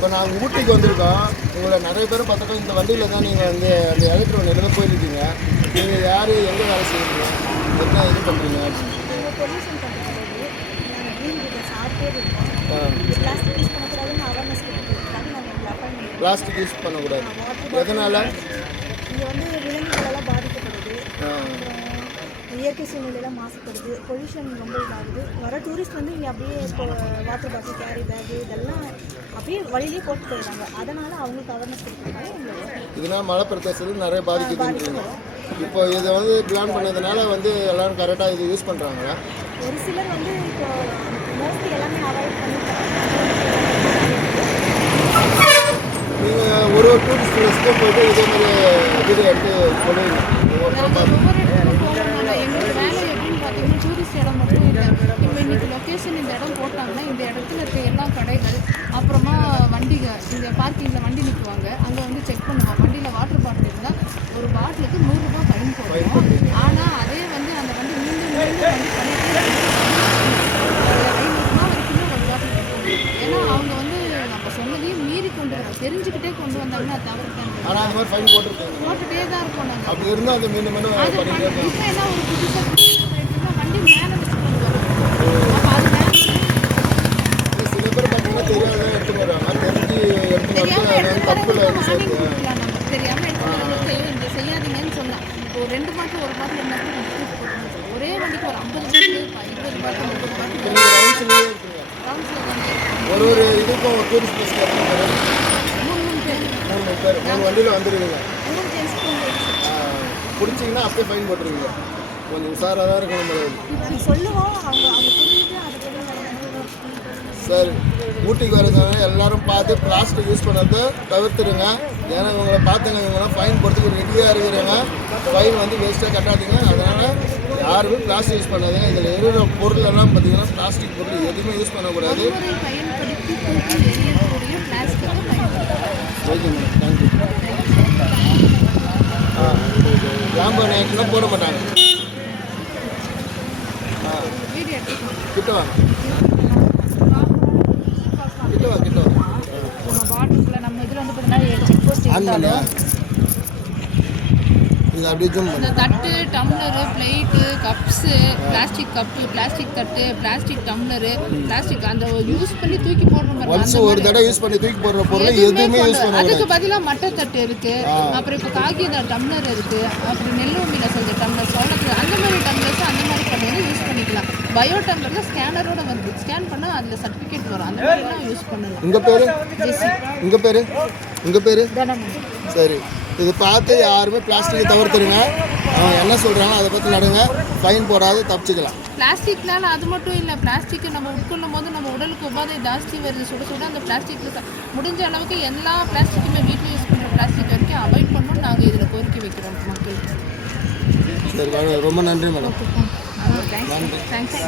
இப்போ நாங்கள் ஊட்டிக்கு வந்திருக்கோம். உங்களை நிறைய பேர் பார்த்துட்டோம். இந்த வண்டியில் தான் நீங்கள் வந்து அந்த எலக்ட்ரோ நிலைமை போயிருக்கீங்க. நீங்கள் யார், எங்கே வேலை செய்வீங்க, என்ன இது பண்ணுறீங்க அப்படின்னு? பிளாஸ்டிக் யூஸ் பண்ணக்கூடாது. எதனால்? இங்கே வந்து விலங்குகளெல்லாம் பாதிக்கப்படுது, இயற்கை சூழ்நிலையெல்லாம் மாசுபடுது, பொல்யூஷன் ரொம்ப இதாகுது. வர டூரிஸ்ட் வந்து இங்கே அப்படியே இப்போ வாட்டர் பாட்டில், கேரி பேகு இதெல்லாம் அப்படியே வழியிலே போட்டு போயிடுறாங்க. அதனால் அவங்களுக்கு அவேர்னஸ் கொடுக்குறதுனால இதனால் மழை பிரதேசத்தில் நிறைய பாதிக்குதுன்றீங்க. இப்போ இதை வந்து பிளான் பண்ணதுனால வந்து எல்லோரும் கரெக்டாக இது யூஸ் பண்ணுறாங்களா? ஒரு சிலர் வந்து இப்போ மோஸ்ட்லி எல்லாமே அவாய்ட் பண்ணிட்டாங்க. நீங்கள் ஒரு டூரிஸ்ட் பிளேஸ்க்கு போய்ட்டு இதே மாதிரி வீடியோ எடுத்து சொல்லுவீங்க. எங்களுக்கு வேலை எப்படின்னு பார்த்தீங்கன்னா டூரிஸ்ட் இடம் மட்டும் இல்லை. இப்போ இன்றைக்கி லொக்கேஷன் இந்த இடம் போட்டாங்கன்னா இந்த இடத்துல இருக்க எல்லா கடைகள், அப்புறமா வண்டிகள், இந்த பார்க்கிங்கில் வண்டி நிற்குவாங்க, அங்கே வந்து செக் பண்ணுவோம். வண்டியில் வாட்டர் பாட்டில் இருந்தால் ஒரு பாட்டிலுக்கு 100 ரூபா ஃபைன் போடுவோம். ஆனால் அதே வந்து அந்த வண்டி மீண்டும் வண்டி பண்ணிட்டு 500 ரூபா வரைக்குமே ஒரு பாட்டில் போடுவோம். ஏன்னா அவங்க வந்து நம்ம சொன்னதையும் மீறி கொண்டு வரோம், தெரிஞ்சுக்கிட்டே கொண்டு வந்தாங்கன்னா தவறு தான். ஆனால் அந்த மாதிரி ஃபைன் போட்டுகிட்டே தான் இருக்கோம் நாங்கள். அப்படி இருந்தால் அது மீண்டும் அது இப்போ என்ன ஒரு புதுசாக வண்டி மேலே வச்சு கொண்டு வரோம். அப்போ அது மேலே சில பேர் பார்த்தீங்கன்னா தெரியாத எடுத்துன்னு வருவாங்க. தெரிஞ்சு எடுத்துன்னு வந்து தப்பில் வந்து சேர்த்து தெரியாமல் எடுத்து இந்த செய்யாதீங்கன்னு சொன்னால் இப்போ 2 பாட்டில் ஒரு பாட்டில் என்ன ஒரே வண்டிக்கு ஒரு 50 பாட்டில் 20 பாட்டில் 30 பாட்டில் ரவுண்ட்ஸ்லேயே இருக்குங்க. ஒரு இதுக்கும் ஒரு டூரிஸ்ட் பிளேஸ்க்கு மூணு பேர் 3 வண்டியில் வந்துடுவீங்க. பிடிச்சிங்கன்னா அப்படியே ஃபைன் போட்டுருவீங்க. கொஞ்சம் உஷாராக தான் இருக்கணும். சொல்லுவோம், அவங்க புரிஞ்சுட்டு அதுக்கு சரி, ஊட்டிக்கு வரதுனால எல்லாரும் பார்த்து பிளாஸ்டிக் யூஸ் பண்ணதை தவிர்த்துடுங்க. ஏன்னா இவங்களை பார்த்துங்க, இவங்களாம் ஃபைன் போடுறதுக்கு ரெடியாக இருக்கிறாங்க. ஃபைன் வந்து வேஸ்ட்டாக கட்டாதீங்க. அதனால் யாருமே பிளாஸ்டிக் யூஸ் பண்ணாதீங்க. இதில் இருக்கிற பொருளெல்லாம் பார்த்தீங்கன்னா பிளாஸ்டிக் பொருள் எதுவுமே யூஸ் பண்ணக்கூடாது. Okay madam, thank you. ஜாம்பா நைட்னா போட மாட்டாங்க. கிட்ட வாங்க, கிட்ட வா, கிட்ட வா. நம்ம பாட்டில் நம்ம இதில் வந்து பார்த்தீங்கன்னா செக் போஸ்ட் இருந்தாலும் இது அப்படியே ஜூம் இந்த தட்டு, tumbler, plate, cups, plastic cup, plastic தட்டு, பிளாஸ்டிக் டம்ளரு, பிளாஸ்டிக் அந்த யூஸ் பண்ணி தூக்கி போடுற ஒரு தடவை யூஸ் பண்ணி தூக்கி போடுற பொருள் எதுவுமே யூஸ் பண்ண. அதுக்கு பதிலாக மட்டை தட்டு இருக்கு, அப்புறம் இப்போ காகித டம்ளர் இருக்கு, அப்புறம் நெல்லுமியில் செஞ்ச டம்ளர், சோளத்தில் அந்த மாதிரி டம்ளர்ஸ் அந்த மாதிரி பண்ணி யூஸ் பண்ணிக்கலாம். பயோ டம்ளரில் ஸ்கேனரோட வருது, ஸ்கேன் பண்ணால் அதில் சர்டிஃபிகேட் வரும். அந்த மாதிரிலாம் யூஸ் பண்ணலாம். உங்கள் பேர்? உங்கள் பேர்? சரி, இது பார்த்து யாருமே பிளாஸ்டிக்கை தவிர்த்துருங்க. அவங்க என்ன சொல்கிறாங்க அதை பற்றி நடுங்க. ஃபைன் போடாது தப்பிச்சுக்கலாம். பிளாஸ்டிக்னால அது மட்டும் இல்லை, பிளாஸ்டிக்கை நம்ம உட்கொள்ளும் போது நம்ம உடலுக்கு உபாதை ஜாஸ்தி வருது. சுட சுட அந்த பிளாஸ்டிக்கில் முடிஞ்ச அளவுக்கு எல்லா பிளாஸ்டிக்குமே வீட்டில் யூஸ் பண்ணுற பிளாஸ்டிக் வரைக்கும் அவாய்ட் பண்ணணும்னு நாங்கள் இதில் கோரிக்கை வைக்கிறோம் மக்களுக்கு. சரி, ரொம்ப நன்றி மேடம். தேங்க்ஸ்.